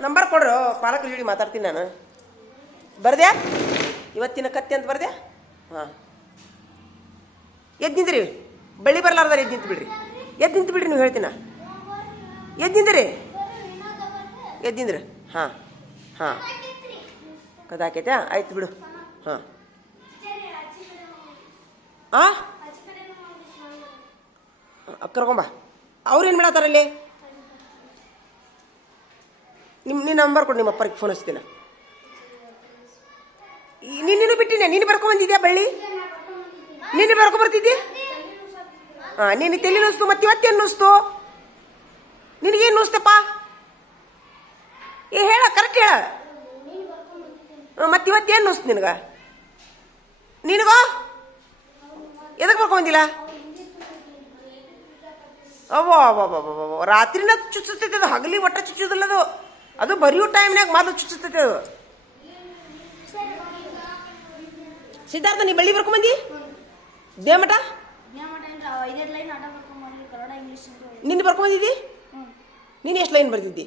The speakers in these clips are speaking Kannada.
ನಂಬರ್ ಕೊಡ್ರು, ಪಾಲಕರ ಜೋಡಿ ಮಾತಾಡ್ತೀನಿ ನಾನು. ಬರ್ದ್ಯಾ? ಇವತ್ತಿನ ಕತ್ತೆ ಅಂತ ಬರ್ದೆ ಹಾಂ. ಎದ್ದು ಬಳ್ಳಿ ಬರ್ಲಾರ್ದಾರ ಎದ್ದು ನಿಂತು ಬಿಡ್ರಿ. ಎದ್ದು ನಿಂತು ಬಿಡ್ರಿ, ನೀವು ಹೇಳ್ತೀನ? ಎದ್ದು ನಿಂದ್ರಿ? ಎದ್ದು ಹಾಂ ಹಾಂ. ಕದಾಕೈತಾ ಆಯ್ತು ಬಿಡು. ಹಾಂ. ಆ? ಕರ್ಕೊಂಬ ಅವ್ರೇನು ಮಾಡತ್ತಾರಲ್ಲಿ ನಿಮ್ಮ ನಿನ್ನ ನಂಬರ್ ಕೊಡು ನಿಮ್ಮ ಅಪ್ಪರಿಗೆ ಫೋನ್ ಹಚ್ತೀನಿ. ನಿನ್ನೂ ಬಿಟ್ಟಿನ ನೀನು ಬರ್ಕೊಂಬಂದಿದ್ಯಾ ಬಳ್ಳಿ? ನೀನು ಬರ್ಕೊಂಬರ್ತಿದ್ದಿ ಹಾಂ ನೀನು ತಲೆ ನುಸ್ತು, ಮತ್ತೆ ಇವತ್ತೇನು ನುಸ್ತು? ನಿನಗೇನು ನುಸ್ತಪ್ಪ? ಏ, ಹೇಳ ಕರೆಕ್ಟ್ ಹೇಳ. ಮತ್ತೆ ಇವತ್ತೇನು ನುಸ್ತು ನಿನಗ? ನಿನಗೋ? ಎದಕ್ಕೆ ಬರ್ಕೊಂಬಂದಿಲ್ಲ ಅವೋ ಅವೋ ರಾತ್ರಿನ ಚುಚ್ಚುತ್ತೈತೆ ಅದು ಹಗಲಿ ಒಟ್ಟ ಚುಚ್ಚುದಿಲ್ಲ ಅದು ಅದು ಬರೆಯೋ ಟೈಮ್ನಾಗ ಮೊದಲು ಚುಚ್ಚುತ್ತೈತೆ ಅದು. ಸಿದ್ಧಾರ್ಥ, ನೀ ಬಳ್ಳಿ ಬರ್ಕೊಂಬಂದಿ? ದೇಮಠ ನಿನ್ನ ಬರ್ಕೊಂಬಂದಿದ್ದಿ? ನೀನು ಎಷ್ಟು ಲೈನ್ ಬರ್ದಿದ್ದಿ?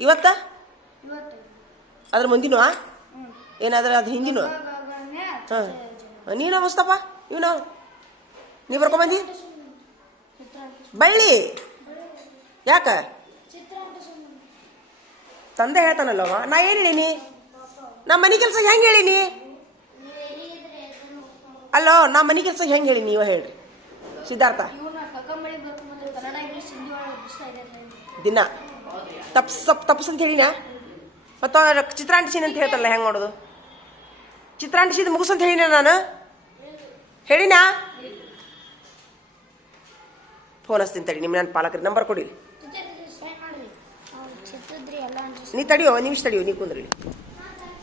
ಇವತ್ತ? ಅದ್ರ ಮುಂದಿನ ಏನಾದ್ರೂ ಅದು ಹಿಂದಿನ? ನೀನ ನೀನು ಮಸ್ತಪ್ಪ ಇವನು? ನೀ ಬರ್ಕೊಂಬಂದಿ? ಬಳ್ಳಿ. ಯಾಕ? ತಂದೆ ಹೇಳ್ತಾನಲ್ಲವ, ನಾ ಏನು ಹೇಳಿನಿ? ನಾ ಮನೆ ಕೆಲಸ ಹೆಂಗೆ ಹೇಳಿನಿ? ಅಲ್ಲೋ ನಾ ಮನೆ ಕೆಲಸ ಹೆಂಗೆ ಹೇಳಿ ನೀವು ಹೇಳ್ರಿ. ಸಿದ್ಧಾರ್ಥ. ದಿನ. ತಪ್ಸ್ ತಪ್ಸ್ ಅಂತ ಹೇಳಿನ? ಮತ್ತು ಚಿತ್ರಾಂಟಿಸಿನ ಅಂತ ಹೇಳ್ತಲ್ಲ ಹೆಂಗೆ ಮಾಡೋದು? ಚಿತ್ರಾಂಟಿಸಿದ ಅಂತ ಹೇಳಿನ ನಾನು? ಹೇಳಿನಾ? ಫೋನ್ ಹಚ್ತೀನಿ ತಡಿ ನಿಮ್ಮ ನನ್ನ ಪಾಲಕರಿಗೆ ನಂಬರ್ ಕೊಡಿ. ನೀ ತಡಿಯೋ ನಿಮಿಷ ತಡಿಯೋ ನೀ ಕುಂದ್ರಿ.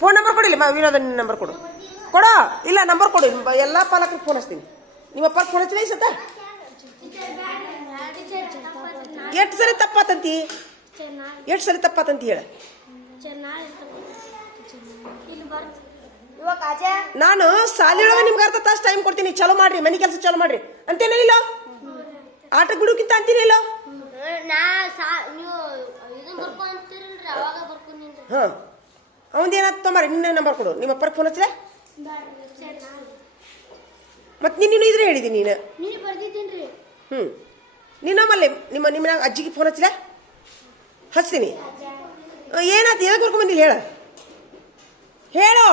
ಫೋನ್ ನಂಬರ್ ಕೊಡಿಲ್ಲ ಮಾ ವಿನೋದ ನಿನ್ನ ನಂಬರ್ ಕೊಡು. ಕೊಡೋ? ಇಲ್ಲ ನಂಬರ್ ಕೊಡು. ಎಲ್ಲ ಪಾಲಕರಿಗೆ ಫೋನ್ ಹಚ್ತೀನಿ. ನಿಮ್ಮ ಅಪ್ಪ ಫೋನ್ ಹಚ್ಚಿದೆ ಸತ? ಎಷ್ಟು ಸರಿ ತಪ್ಪಾತಂತಿ? ಎಷ್ಟು ಸರಿ ತಪ್ಪಾತಂತಿ ಹೇಳ. ನಾನು ಸಾಲಿಯೊಳಗೆ ನಿಮ್ಗೆ ಅರ್ಧ ತಾಸು ಟೈಮ್ ಕೊಡ್ತೀನಿ. ಚಲೋ ಮಾಡ್ರಿ ಮನೆ ಕೆಲಸ ಚಲೋ ಮಾಡ್ರಿ. ಅಂತೇನೇ ಇಲ್ಲ? ಆಟ ಬಿಡುಕ್ಕಿಂತ ಅಂತೀನಿ ಇಲ್ಲ? ಹಾಂ. ಅವಂದು ಏನಾಯ್ತು ತೊಂಬಾರಿ ನಿನ್ನ ನಂಬರ್ ಕೊಡು. ನಿಮ್ಮ ಅಪ್ಪರಿಗೆ ಫೋನ್ ಹಚ್ಚಿದೆ? ಮತ್ತೆ ನಿನ್ನ ಇದ್ರೆ ಹೇಳಿದಿ ನೀನು. ನೀನು ನಮ್ಮಲ್ಲಿ ಹ್ಞೂ ನಿಮ್ಮ ನಿಮ್ಮ ಅಜ್ಜಿಗೆ ಫೋನ್ ಹಚ್ಚಿದೆ? ಹಚ್ತೀನಿ. ಏನಾಯ್ತು ಎದಕ್ಕೆ ಕರ್ಕೊಂಬಂದಿಲ್ಲ ಹೇಳ? ಹೇಳೋ.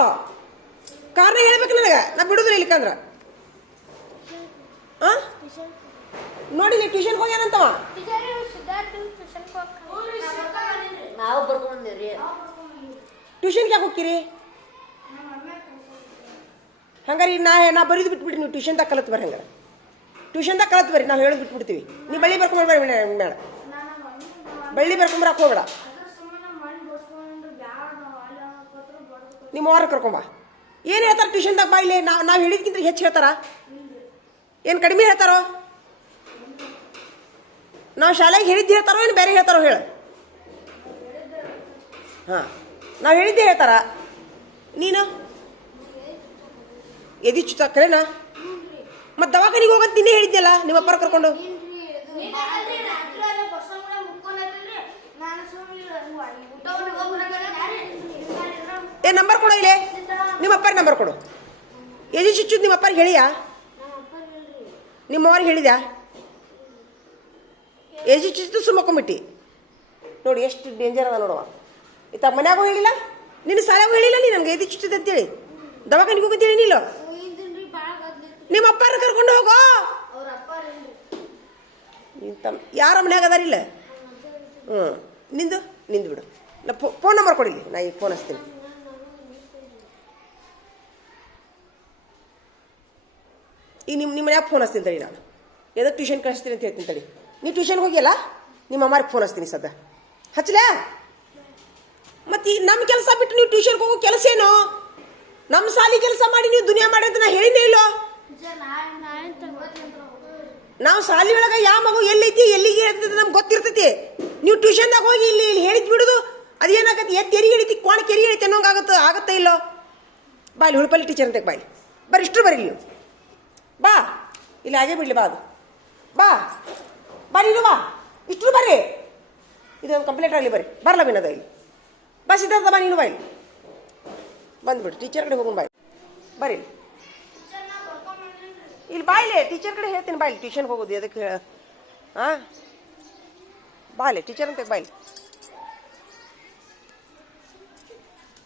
ಕಾರಣ ಹೇಳ್ಬೇಕು ನನಗೆ. ನಾ ಬಿಡುದಿಲ್ಲ ಇಲ್ಲಿಕಂದ್ರ ಆ? ನೋಡಿ ನೀವು ಟ್ಯೂಷನ್ಗೆ ಹೋಗ್ಯಾನಂತವ? ನಾವು ಬರ್ಕೊಂಡ್ರಿ ಟ್ಯೂಷನ್ಗೆ ಯಾಕೆ ಹೋಗ್ತೀರಿ? ಹಂಗಾರೆ ಈಗ ನಾ ನಾ ಬರೀದು ಬಿಟ್ಬಿಡ್ರಿ ನೀವು ಟ್ಯೂಷನ್ದಾಗ ಕಲತ್ ಬರ್ರಿ ಹಂಗಾರೆ. ಟ್ಯೂಷನ್ದಾಗ ಕಲತ್ ಬರ್ರಿ ನಾವು ಹೇಳೋದು ಬಿಟ್ಬಿಡ್ತೀವಿ ನೀವು ಬಳ್ಳಿ ಬರ್ಕೊಂಬರ್ಬೇಡ ಮೇಡ ಬಳ್ಳಿ ಬರ್ಕೊಂಬರಕ್ಕೆ ಹೋಗ್ಬೇಡ. ನಿಮ್ಮ ವಾರ ಕರ್ಕೊಂಬ ಏನು ಹೇಳ್ತಾರೆ ಟ್ಯೂಷನ್ದಾಗ ಬಾ ಇಲ್ಲಿ? ನಾವು ನಾವು ಹೇಳಿದ್ಕಿಂತ ಹೆಚ್ಚು ಹೇಳ್ತಾರ? ಏನು ಕಡಿಮೆ ಹೇಳ್ತಾರೋ? ನಾವು ಶಾಲೆಗೆ ಹೇಳಿದ್ದು ಹೇಳ್ತಾರೋ ಏನು ಬೇರೆ ಹೇಳ್ತಾರೋ ಹೇಳು. ಹಾಂ, ನಾವು ಹೇಳಿದ್ದೆ ಹೇಳ್ತಾರ? ನೀನು? ಎದಿ ಚುತ್ತ ಕರೆನಾ? ಮತ್ತು ದವಾಖಾನಿಗೆ ಹೋಗಂತ ನಿನ್ನೆ ಹೇಳಿದ್ಯಲ್ಲ ನಿಮ್ಮ ಅಪ್ಪರ ಕರ್ಕೊಂಡು? ಏ, ನಂಬರ್ ಕೊಡು ಇಲ್ಲೇ. ನಿಮ್ಮ ಅಪ್ಪರ ನಂಬರ್ ಕೊಡು. ಎದಿ ಚುಚ್ಚು ನಿಮ್ಮ ಅಪ್ಪರಿಗೆ ಹೇಳಿಯಾ? ನಿಮ್ಮ ಅವ್ರಿಗೆ ಹೇಳಿದ್ಯಾ? ಎಜಿ ಚುಚ್ಚು ಸುಮ್ಮಕೊಂಬಿಟ್ಟಿ ನೋಡಿ ಎಷ್ಟು ಡೇಂಜರ್ ಅದ ನೋಡುವ. ತಮ್ಮ ಮನ್ಯಾಗೂ ಹೇಳಿಲ್ಲ, ನಿನ್ನ ಸಾಲಾಗೂ ಹೇಳಿಲ್ಲ, ನೀ ನಮ್ಗೆ ಎದಿ ಚುಚ್ಚುತ್ತೆ ಅಂತೇಳಿ. ದವಾಖಾನಿಗೆ ಹೋಗಂತೇಳಿ ನೀಲ್ಲ ನಿಮ್ಮ ಅಪ್ಪಾರ ಕರ್ಕೊಂಡು ಹೋಗೋ? ತಮ್ಮ ಯಾರ ಮನ್ಯಾಗ ಅದಾರಿಲ್ಲ ಹ್ಞೂ ನಿಂದು? ನಿಂದು ಬಿಡು. ನಾ ಫೋನ್ ನಂಬರ್ ಕೊಡಿಲಿ ನಾ ಈಗ ಫೋನ್ ಹಚ್ತೀನಿ. ಈಗ ನಿಮ್ಮ ನಿಮ್ಮ ಮನ್ಯಾಗ ಫೋನ್ ಹಚ್ತೀನಿ ತಡಿ ನಾನು. ಎದಕ್ಕೆ ಟ್ಯೂಷನ್ ಕಳಿಸ್ತೀನಿ ಅಂತ ಹೇಳ್ತೀನಿ ತಡಿ. ನೀವು ಟ್ಯೂಷನ್ಗೆ ಹೋಗಿಯಲ್ಲ? ನಿಮ್ಮ ಅಮ್ಮಾರಿಗೆ ಫೋನ್ ಹಚ್ತೀನಿ ಸದ್ಯ ಹಚ್ಚಲೇ ಮತ್ತೆ ನಮ್ಮ ಕೆಲಸ ಬಿಟ್ಟು ನೀವು ಟ್ಯೂಷನ್ಗೆ ಹೋಗೋ ಕೆಲಸ ಏನು? ನಮ್ಮ ಸಾಲಿ ಕೆಲಸ ಮಾಡಿ ನೀವು ದುನಿಯಾ ಮಾಡಿ ಅಂತ ನಾ ಹೇಳಿನೇ ಇಲ್ಲೋ? ನಾವು ಸಾಲಿ ಒಳಗೆ ಯಾವ ಮಗು ಎಲ್ಲೈತಿ, ಎಲ್ಲಿಗೆ ಇರ್ತೈತಿ ನಮ್ಗೆ ಗೊತ್ತಿರ್ತೈತಿ. ನೀವು ಟ್ಯೂಷನ್ದಾಗ ಹೋಗಿ ಇಲ್ಲಿ ಇಲ್ಲಿ ಹೇಳಿದ್ ಬಿಡುದು ಅದೇನಾಗತ್ತೆ ಎದ್ದು ಎರಿ ಹಿಡಿತಿ ಕೋಣ ಕೆರಿ ಹಿಡಿತಿ ಅನ್ನೋಂಗಾಗತ್ತೆ ಆಗತ್ತೆ ಇಲ್ಲೋ? ಬಾ ಇಲ್ಲಿ ಹುಡುಪಲ್ಲಿ ಟೀಚರ್ ಅಂತ ಬಾಯ್ ಬರ್ರಿ ಇಷ್ಟು ಬರ್ರಿ ನೀವು ಬಾ. ಇಲ್ಲಿ ಹಾಗೆ ಬಿಡಲಿ, ಬಾ ಅದು. ಬಾ. ಬಾ ನೀನು ಬಾ ಇಷ್ಟು ಬರ್ರಿ ಇದೊಂದು ಕಂಪ್ಲೀಟ್ ಆಗಲಿ ಬರ್ರಿ. ಬರಲ್ಲ ಬಿನದ ಇಲ್ಲಿ. ಬಸ್ ಇದ್ದ ಬಾ ನೀನು ಬಾ ಬಂದ್ಬಿಡು. ಟೀಚರ್ ಕಡೆ ಹೋಗೋಣ ಬಾಯಿ ಬರ್ರಿ. ಇಲ್ಲಿ. ಇಲ್ಲಿ ಬಾ ಇಲ್ಲಿ. ಟೀಚರ್ ಕಡೆ ಹೇಳ್ತೀನಿ ಬಾಯಿಲಿ ಟ್ಯೂಷನ್ ಟ್ಯೂಷನ್ಗೆ ಹೋಗೋದು ಅದಕ್ಕೆ ಹಾಂ ಬಾ ಇಲ್ಲಿ. ಟೀಚರ್ ಅಂತ ಬಾಯಿಲಿ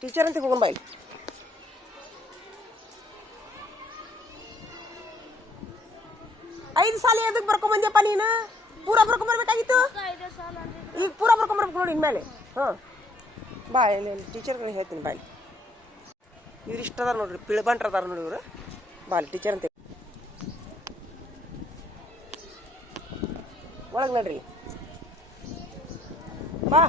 ಟೀಚರ್ ಅಂತ ಹೋಗೋಣ ಬಾಯಿಲಿ ಐದು ಸಾಲ ಎದಕ್ಕೆ ಬರ್ಕೊಂಬಂದ್ಯಪ್ಪ ನೀನು? ಪೂರ ಬರ್ಕೊಂಬರ್ಬೇಕಾಗಿತ್ತು ಈಗ ಪೂರ ಬರ್ಕೊಂಬರ್ಬೇಕು ನೋಡಿ ಇನ್ಮೇಲೆ. ಹಾಂ ಬಾ, ಇಲ್ಲಿ ಟೀಚರ್ಗಳಿಗೆ ಹೇಳ್ತೀನಿ ಬಾ ಇಲ್ಲಿ. ಇವ್ರು ಇಷ್ಟ ಅದಾರ ನೋಡ್ರಿ, ಪಿಳ್ಬಂಟ್ರ ಅದಾರ ನೋಡಿ ಇವರು. ಬಾ ಅಲ್ಲಿ ಟೀಚರ್ ಅಂತ ಒಳಗೆ ನಡ್ರಿ. ಬಾ.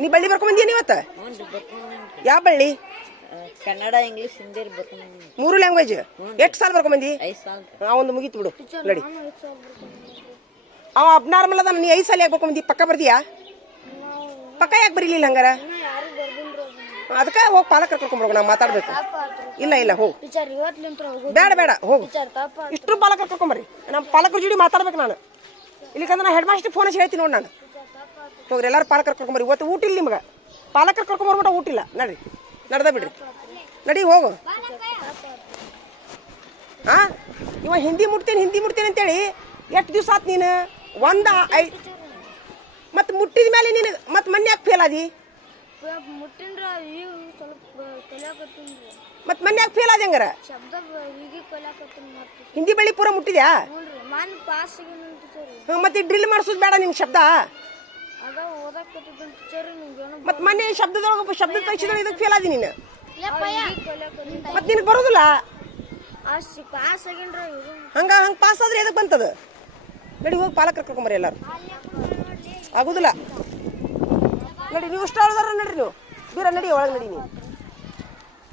ನೀ ಬಳ್ಳಿ ಬರ್ಕೊಂಬಂದಿಯ ನೀವತ್ತ? ಯಾವ ಬಳ್ಳಿ? ಕನ್ನಡ ಇಂಗ್ಲಿಷ್ ಹಿಂದಿ ಮೂರು ಲ್ಯಾಂಗ್ವೇಜ್ ಎಷ್ಟು ಸಾಲ ಬರ್ಕೊಂಬಂದಿ ಆ ಒಂದು ಮುಗೀತು ಬಿಡು. ನಡಿ. ಅವ ಅಬ್ನಾರ್ಮಲ್ ಅದ ನೀ ಐದು ಸಾಲ ಯಾಕೆ ಬರ್ಕೊಂಬಂದಿ ಪಕ್ಕ ಬರ್ದಿಯಾ? ಪಕ್ಕ ಯಾಕೆ ಬರೀಲಿಲ್ಲ ಹಂಗಾರ? ಅದಕ್ಕೆ ಹೋಗಿ ಪಾಲಕರು ಕರ್ಕೊಂಬರ್ಬೇಕು ನಾವು ಮಾತಾಡ್ಬೇಕು. ಇಲ್ಲ ಇಲ್ಲ ಹೋಗಿ. ಬೇಡ ಬೇಡ ಹೋಗು. ಟೀಚರ್ ಪಾಲಕ್ ಇಷ್ಟು ಪಾಲಕರು ಕರ್ಕೊಂಬರ್ರಿ ನಮ್ಮ ಪಾಲಕರ ಜೋಡಿ ಮಾತಾಡ್ಬೇಕು ನಾನು. ಇಲ್ಲಿಕಂದ್ರೆ ನಾನು ಹೆಡ್ ಮಾಸ್ಟರ್ ಫೋನ್ ಹಚ್ಚಿ ಹೇಳ್ತೀನಿ ನೋಡಿ ನಾನು ಹೋಗ್ರಿ ಎಲ್ಲರೂ ಪಾಲಕರು ಕರ್ಕೊಂಬರಿ ಇವತ್ತು ಊಟ ಇಲ್ಲ ನಿಮ್ಗೆ. ಪಾಲಕರು ಕರ್ಕೊಂಬರ್ಬಿಟ್ಟು ಊಟ ಇಲ್ಲ. ನಡ್ರಿ ನಡ್ದ ಬಿಡ್ರಿ. ನಡಿ ಹೋಗು. ಹಾ ಇವ ಹಿಂದಿ ಮುಟ್ತೀನಿ ಹಿಂದಿ ಮುಟ್ತೀನಿ ಅಂತೇಳಿ ಎಷ್ಟು ದಿವಸ ಆತ್ ನೀನು? ಒಂದ ಐ ಮತ್ತು ಮುಟ್ಟಿದ ಮೇಲೆ ನೀನು ಮತ್ತು ಮೊನ್ನೆ ಯಾಕೆ ಫೇಲ್ ಆದಿ? ಮತ್ತೆ ಮನೆ ಮೊನ್ನೆ ಯಾಕೆ ಫೇಲ್ ಆದಿ ಹಂಗಾರ? ಶಬ್ದ ಈಗ ಕಲಿಯಾಕತ್ತೀನಿ ಹಿಂದಿ ಬಳಿ ಪೂರ ಮುಟ್ಟಿದ್ಯಾ? ಮತ್ತು ಡ್ರಿಲ್ ಮಾಡಿಸೋದು ಬೇಡ ನಿಮ್ಮ ಶಬ್ದ. ಮತ್ತೆ ಮೊನ್ನೆ ಶಬ್ದದೊಳಗೆ ಶಬ್ದ ಪರೀಕ್ಷೆದೊಳಗೆ ಇದಕ್ಕೆ ಫೇಲ್ ಆದಿ ನೀನು. ಮತ್ತೆ ಮತ್ತು ನಿನಗೆ ಬರೋದಿಲ್ಲ? ಹಂಗ ಹಂಗೆ ಪಾಸ್ ಆದ್ರೆ ಎದಕ್ಕೆ ಬಂತದ? ನಡಿ ಹೋಗಿ ಪಾಲಕರು ಕರ್ಕೊಂಬರಿ ಎಲ್ಲಾರು. ಆಗುದಿಲ್ಲ. ನಡಿ ನೀವು ಇಷ್ಟ ಆಳ್ದಾರ ನಡ್ರಿ ನೀವು. ಬೀರ ನಡಿ ಒಳಗೆ ನಡಿ ನೀವು.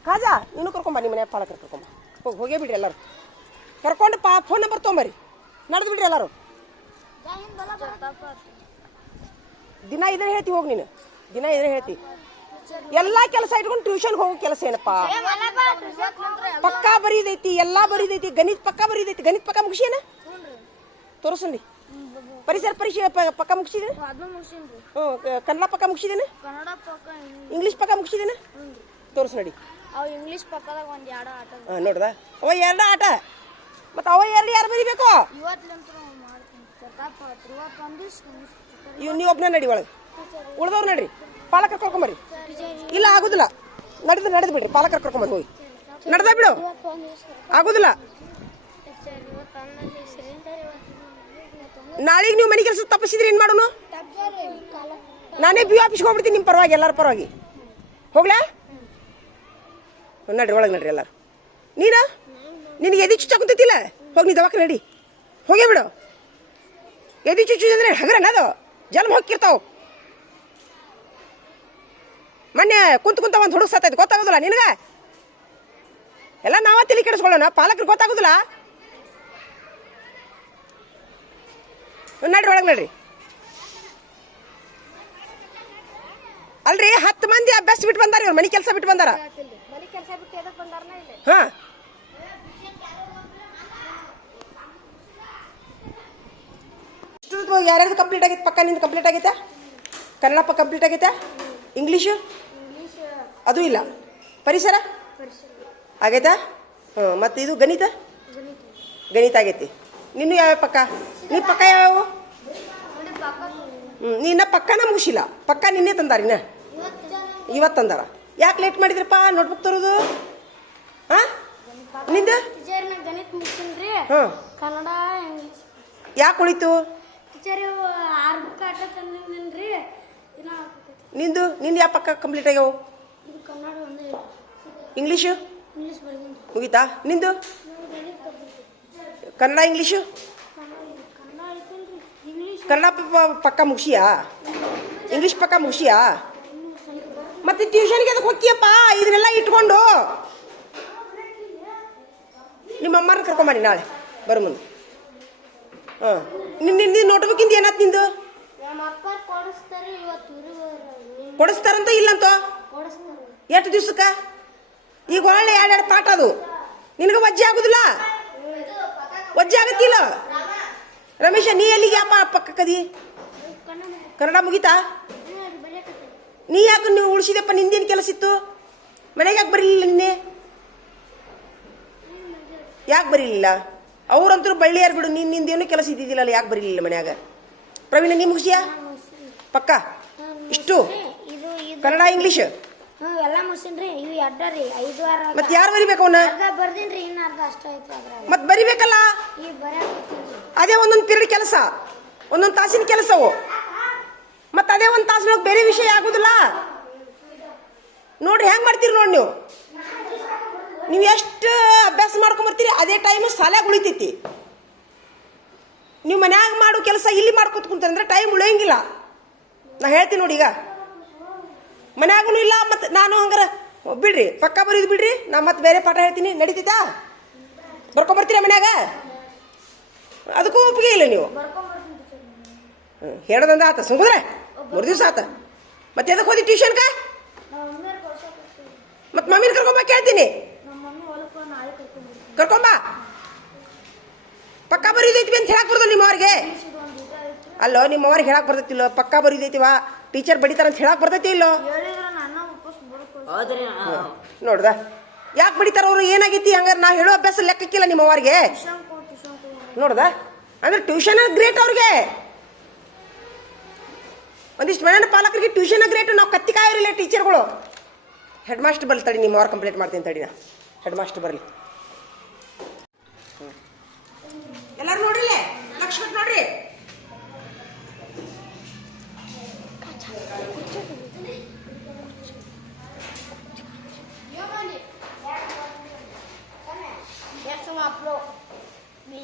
ಕಾಜಾ ನೀನು ಕರ್ಕೊಂಬ ನಿಮ್ಮ ಮನೆ ಪಾಲಕರು ಕರ್ಕೊಂಬ ಹೋಗಿ ಹೋಗೇ ಬಿಡ್ರಿ ಎಲ್ಲರೂ. ಕರ್ಕೊಂಡು ಪಾ ಫೋನ್ ನಂಬರ್ ತೊಗೊಂಬರಿ ನಡೆದು ಬಿಡ್ರಿ ಎಲ್ಲರೂ. ದಿನ ಇದ್ರೆ ಹೇಳ್ತಿ, ಹೋಗಿ ನೀನು. ದಿನ ಇದ್ರೆ ಹೇಳ್ತಿ. ಎಲ್ಲಾ ಕೆಲಸ ಇಟ್ಕೊಂಡು ಟ್ಯೂಷನ್ ಹೋಗೋ ಕೆಲಸ ಏನಪ್ಪ? ಪಕ್ಕಾ ಬರೀದೈತಿ, ಎಲ್ಲಾ ಬರೀದೈತಿ, ಗಣಿತ ಪಕ್ಕಾ ಬರೀದೈತಿ. ಗಣಿತ ಪಕ್ಕ ಮುಗಿಸೇನ ತೋರಿಸ್ರಿ ಪರಿಸರ ಪರೀಕ್ಷೆ ಪಕ್ಕ ಮುಗಿಸಿದೇನೆ ಕನ್ನಡ ಪಕ್ಕ ಮುಗಿಸಿದೇನೆ? ಇಂಗ್ಲೀಷ್ ಪಕ್ಕ ಮುಗಿಸಿದೇನೆ? ತೋರಿಸ್ ನಡಿ ಅವು ಎರಡು ಆಟ ನೋಡ್ದ? ಅವ ಎರಡು ಆಟ. ಮತ್ತು ಅವ ಎರಡು ಯಾರು ಬರೀಬೇಕು? ಇವ್ ನೀವು ಒಬ್ಬನೇ ನಡಿ ಒಳಗೆ. ಉಳ್ದವ್ರು ನಡ್ರಿ. ಪಾಲಕರು ಕರ್ಕೊಂಬರ್ರಿ ಇಲ್ಲ, ಆಗುದಿಲ್ಲ. ನಡೆದು ನಡೆದು ಬಿಡ್ರಿ. ಪಾಲಕರು ಕರ್ಕೊಂಬರ್ರಿ ಹೋಗಿ. ನಡೆದ ಬಿಡು. ಆಗುದಿಲ್ಲ. ನಾಳೆಗೆ ನೀವು ಮನೆ ಕೆಲಸ ತಪ್ಪಿಸಿದ್ರಿ ಏನು ಮಾಡೋನು? ನಾನೇ ಬಿ ಆಫೀಸ್ಗೆ ಹೋಗ್ಬಿಡ್ತೀನಿ ನಿಮ್ಮ ಪರವಾಗಿ, ಎಲ್ಲರ ಪರವಾಗಿ. ಹೋಗ್ಲಾ? ನಡ್ರಿ, ಒಳಗೆ ನಡ್ರಿ ಎಲ್ಲಾರು. ನೀನು? ನಿನಗೆ ಎದಿ ಚುಚ್ಚ ಹೋಗಿ ನೀ ದವಾಖಾನೆ ನಡಿ. ಹೋಗೇ ಬಿಡು. ಎದಿ ಚುಚ್ಚು ಅಂದ್ರೆ ಹಗರನ ಅದು. ಜನ್ಮ ಹೋಗಿರ್ತಾವ ಮೊನ್ನೆ ಕುಂತ ಕುಂತ ಒಂದು ಹುಡುಗ ಸತ್ತೈತೆ ಗೊತ್ತಾಗೋದಿಲ್ಲ ನಿನಗೆ? ಎಲ್ಲ ನಾವ ತಿಳಿ ಕೆಡಿಸ್ಕೊಳ್ಳೋಣ ಪಾಲಕರು ಗೊತ್ತಾಗೋದಿಲ್ಲ? ನಡ್ರಿ ಒಳಗೆ ನಡ್ರಿ. ಅಲ್ರಿ ಹತ್ತು ಮಂದಿ ಅಭ್ಯಾಸ ಬಿಟ್ಟು ಬಂದಾರ ಇವ್ರು ಮನೆ ಕೆಲಸ ಬಿಟ್ಟು ಬಂದಾರ? ಮನೆ ಕೆಲಸ ಯಾರ್ಯಾರು ಕಂಪ್ಲೀಟ್ ಆಗೈತೆ ಪಕ್ಕ ನಿಂದು ಕಂಪ್ಲೀಟ್ ಆಗೈತೆ ಕನ್ನಡ ಪಕ್ಕ ಕಂಪ್ಲೀಟ್ ಆಗೈತೆ ಇಂಗ್ಲೀಷು ಅದು ಇಲ್ಲ. ಪರಿಸರ? ಆಗೈತಾ? ಹ್ಞೂ ಮತ್ತು ಇದು ಗಣಿತ? ಗಣಿತ ಆಗೈತಿ. ನಿನ್ನೂ ಯಾವ್ಯಾವ ಪಕ್ಕ? ನೀ ಪಕ್ಕ ಯಾವ್ಯಾವು? ಹ್ಞೂ ನೀನ ಪಕ್ಕನ ಮುಗಿಸಿಲ್ಲ. ಪಕ್ಕ ನಿನ್ನೆ ತಂದಾರ ಇವತ್ತು ಇವತ್ತು ತಂದಾರ. ಯಾಕೆ ಲೇಟ್ ಮಾಡಿದ್ರಪ್ಪ? ನೋಟ್ಬುಕ್ ತರೋದು? ಹಾಂ ನಿಂದು? ಹ್ಞೂ ಹಾಂ. ಕನ್ನಡ ಯಾಕೆ ಉಳಿತು? ಟೀಚರ್ ಆರು ಬುಕ್ ಆಟ ತಂದಿನ್ರಿ ನಿಂದು ನಿಂದು ಯಾವ ಪಕ್ಕ ಕಂಪ್ಲೀಟ್ ಆಗ್ಯಾವು? ಕನ್ನಡ ಒಂದೇ ಇಂಗ್ಲೀಷು ಇಂಗ್ಲೀಷ್ ಬರ್ತೀನಿ ಮುಗೀತಾ? ನಿಂದು? ಕನ್ನಡ ಇಂಗ್ಲೀಷು ಕನ್ನಡ ಪಕ್ಕ ಮುಗಿಸಿಯಾ? ಇಂಗ್ಲೀಷ್ ಪಕ್ಕ ಮುಗಿಸಿಯಾ? ಮತ್ತೆ ಟ್ಯೂಷನ್ಗೆ ಅದಕ್ಕೆ ಹೋಗ್ತೀಯಪ್ಪ? ಇದನ್ನೆಲ್ಲ ಇಟ್ಕೊಂಡು. ನಿಮ್ಮ ಅಮ್ಮನ ಕರ್ಕೊಂಬರಿ ನಾಳೆ. ಬರೋ ಮುಂದೆ. ಹಾಂ ನಿನ್ನ ನಿನ್ನ ನೋಟ್ಬುಕ್ಕಿಂದ ಏನಾತ್ ನಿಂದು? ಕೊಡಿಸ್ತಾರಂತ ಇಲ್ಲಂತ? ಎಷ್ಟು ದಿವ್ಸಕ್ಕೆ? ಈಗ ಒಳ್ಳೆ ಎರಡೆರಡು ಪಾಠ ಅದು. ನಿನಗೆ ವಜ್ಜೆ ಆಗುದಿಲ್ಲ? ವಜ್ಜೆ ಆಗತ್ತಿಲ್ಲ? ರಮೇಶ ನೀ ಎಲ್ಲಿಗೆ ಪಕ್ಕ ಪಕ್ಕಕ್ಕದಿ ಕನ್ನಡ. ಮುಗಿತಾ? ನೀ ಯಾಕೆ ನೀವು ಉಳಿಸಿದೆಪ್ಪ? ನಿಂದೇನು ಕೆಲಸ ಇತ್ತು? ಮನೆಗೆ ಯಾಕೆ ಬರಲಿಲ್ಲ ನಿನ್ನೆ? ಯಾಕೆ ಬರಲಿಲ್ಲ? ಅವ್ರಂತರೂ ಬಳ್ಳಿಯಾರು ಬಿಡು ನಿನ್ನ ನಿಂದೇನು ಕೆಲಸ ಇದ್ದಿದ್ದಿಲ್ಲ ಯಾಕೆ ಬರಲಿಲ್ಲ ಮನ್ಯಾಗ? ಪ್ರವೀಣ ನಿಮ್ಮ ಮುಗಿಸಿಯಾ? ಪಕ್ಕ? ಇಷ್ಟು? ಕನ್ನಡ ಇಂಗ್ಲಿಷ್? ಮತ್ತೆ ಯಾರು ಬರಿಬೇಕು ಐತ್ರಿ ಮತ್ತೆ ಬರಿಬೇಕಲ್ಲ? ಅದೇ ಒಂದೊಂದು ಪಿರಿಯಡ್ ಕೆಲಸ ಒಂದೊಂದು ತಾಸಿನ ಕೆಲಸವು. ಮತ್ತೆ ಅದೇ ಒಂದು ತಾಸಿನ ಬೇರೆ ವಿಷಯ ಆಗುದಿಲ್ಲ? ನೋಡ್ರಿ ಹೆಂಗ್ ಮಾಡ್ತೀರಿ ನೋಡಿ ನೀವು? ನೀವು ಎಷ್ಟು ಅಭ್ಯಾಸ ಮಾಡ್ಕೊಂಬರ್ತೀರಿ? ಅದೇ ಟೈಮ್ ಸಾಲ್ಯಾಗ ಉಳಿತೈತಿ. ನೀವು ಮನ್ಯಾಗ ಮಾಡೋ ಕೆಲಸ ಇಲ್ಲಿ ಮಾಡ್ಕೊತ ಕುಂತಂದ್ರೆ ಟೈಮ್ ಉಳಿಯಂಗಿಲ್ಲ. ನಾ ಹೇಳ್ತೀನಿ ನೋಡಿ ಈಗ. ಮನ್ಯಾಗೂ ಇಲ್ಲ, ಮತ್ತೆ ನಾನು ಹಂಗಾರ, ಬಿಡ್ರಿ, ಪಕ್ಕ ಬರೀದು ಬಿಡ್ರಿ, ನಾ ಮತ್ತೆ ಬೇರೆ ಪಾಠ ಹೇಳ್ತೀನಿ. ನಡೀತೈತಾ? ಬರ್ಕೊಂಬರ್ತೀರಾ ಮನ್ಯಾಗ? ಅದಕ್ಕೂ ಒಪ್ಪಿಗೆ ಇಲ್ಲ ನೀವು. ಹೇಳೋದಂದ ಆತ ಸುಂಗುದ್ರೆ ಮೂರು ದಿವಸ ಆತ. ಮತ್ತೆ ಎದಕ್ಕೆ ಹೋದಿ ಟ್ಯೂಷನ್ಗೆ ಮತ್ತೆ ಮಮ್ಮಿನ ಕರ್ಕೊಂಬ ಕೇಳ್ತೀನಿ ನಮ್ಮ ಮಮ್ಮಿ ಹೊಲಕ್ಕೆ ಹೋಗಿ ನಾಳೆ ಕರ್ಕೊಂಡ್ಬಿಡ್ತೀನಿ ಕರ್ಕೊಂಬ. ಪಕ್ಕ ಬರೀದೈತಿ ಅಂತ ಹೇಳಕ್ ಬರ್ತದೆ ನಿಮ್ಮ ಅವ್ರಿಗೆ ಇದು ಒಂದು ಊಟ ಐತಿ ಅಲ್ಲೋ ನಿಮ್ಮ ಅವ್ರಿಗೆ ಹೇಳಕ್ ಬರ್ತೈತಿಲ್ಲೋ ಪಕ್ಕ ಬರೀದೈತಿವ ಟೀಚರ್ ಬಡಿತಾರ ಅಂತ ಹೇಳಕ್ ಬರ್ತೈತಿ ಇಲ್ಲೋ. ನೋಡ್ದ. ಯಾಕೆ ಬಡಿತಾರ ಅವ್ರು? ಏನಾಗೈತಿ? ಹಂಗಾರೆ ನಾ ಹೇಳೋ ಅಭ್ಯಾಸ ಲೆಕ್ಕಕ್ಕಿಲ್ಲ ನಿಮ್ಮ ಅವ್ರಿಗೆ ನೋಡ್ದ? ಅಂದ್ರೆ ಟ್ಯೂಷನ್ ಗ್ರೇಟ್ ಅವ್ರಿಗೆ. ಒಂದಿಷ್ಟು ಮನೆ ಪಾಲಕರಿಗೆ ಟ್ಯೂಷನ್ ಗ್ರೇಟ್ ನಾವು ಕತ್ತಿ ಕಾಯೋರಿಲ್ಲ ಟೀಚರ್ಗಳು ಹೆಡ್ ಮಾಸ್ಟರ್ ಬರ್ಲಿ ತಡಿ ನಿಮ್ಮ ಕಂಪ್ಲೀಟ್ ಕಂಪ್ಲೇಂಟ್ ಮಾಡ್ತೀನಿ ತಡಿ ನಾ. ಹೆಡ್ ಮಾಸ್ಟರ್ ಬರಲಿ. ಎಲ್ಲರೂ ನೋಡ್ರಿ ಲಕ್ಷ ಕೊಟ್ಟು ನೋಡ್ರಿ. ಎಷ್ಟು ಮಕ್ಕಳು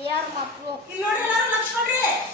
ಯಾರು ಮಕ್ಕಳು ಇಲ್ಲಿ ನೋಡ್ರಿ ಎಲ್ಲರೂ ಲಕ್ಷ ಕೊಡ್ರಿ ಈಗ